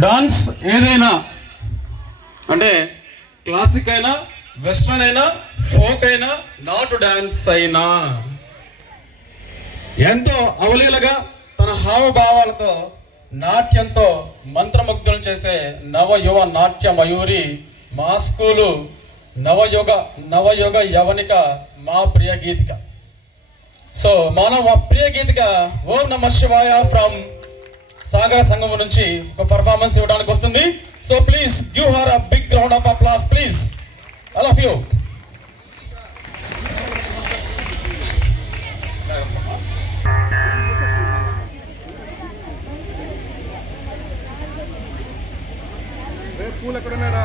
Dance ఏదైనా అంటే classic అయినా, వెస్ట్రన్ అయినా, ఫోక్ అయినా, నాటు డాన్స్ అయినా ఎంతో అవలీలగా తన హావభావాలతో నాట్యంతో మంత్రముగ్ధులు చేసే నవయువ నాట్య మయూరి మా స్కూలు నవయుగ యవనిక మా ప్రియ గీతిక. సో మనం మా ప్రియ గీతిక ఓం నమ శివాయ ఫ్రమ్ సాగర సంగమం నుంచి ఒక పర్ఫార్మెన్స్ ఇవ్వడానికి వస్తుంది. So please give her a big round of applause please, all of you. పూలు ఎక్కడున్నారా?